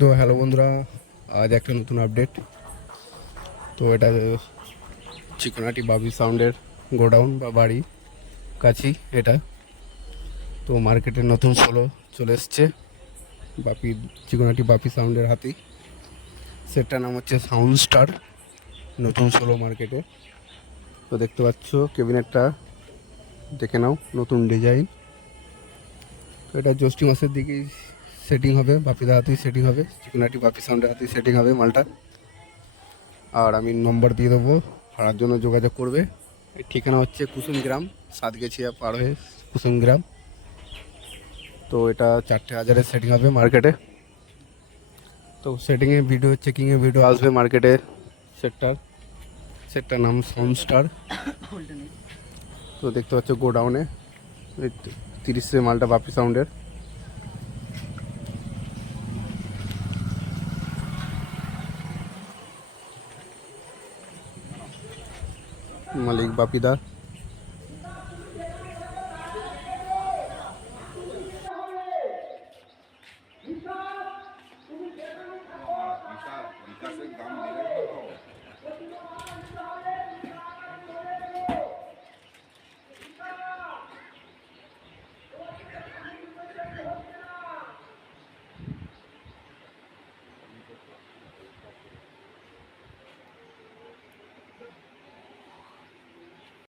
তো হ্যালো বন্ধুরা, আজ একটা নতুন আপডেট তো এটা চিকনাটি বাবি সাউন্ডের গোডাউন বা বাড়ি কাছি এটা। তো মার্কেটের নতুন সোলো চলে এসছে, বাপি, চিকনাটি বাপি সাউন্ডের হাতি সেটটার নাম হচ্ছে সাউন্ড স্টার, নতুন সোলো মার্কেটে। তো দেখতে পাচ্ছ কেবিনেটটা দেখে নাও, নতুন ডিজাইন। তো এটা জ্যৈষ্ঠী মাসের দিকেই সেটিং হবে বাপিদা হাতেই সেটিং হবে, চিকনাটি বাপি সাউন্ডের হাতেই সেটিং হবে মালটা। আর আমি নম্বর দিয়ে দেবো, ভাড়ার জন্য যোগাযোগ করবে। ঠিকানা হচ্ছে কুসুম গ্রাম, সাতগেছিয়া পার হয়ে কুসুম গ্রাম। তো এটা চারটে হাজারের সেটিং হবে মার্কেটে তো সেটিংয়ে ভিডিও চেকিংয়ে ভিডিও আসবে মার্কেটে সেটটার। সেটটার নাম সাউন্ড স্টার তো দেখতে পাচ্ছ গোডাউনে তিরিশে মালটা বাপি সাউন্ডের। মালিক বাপিদা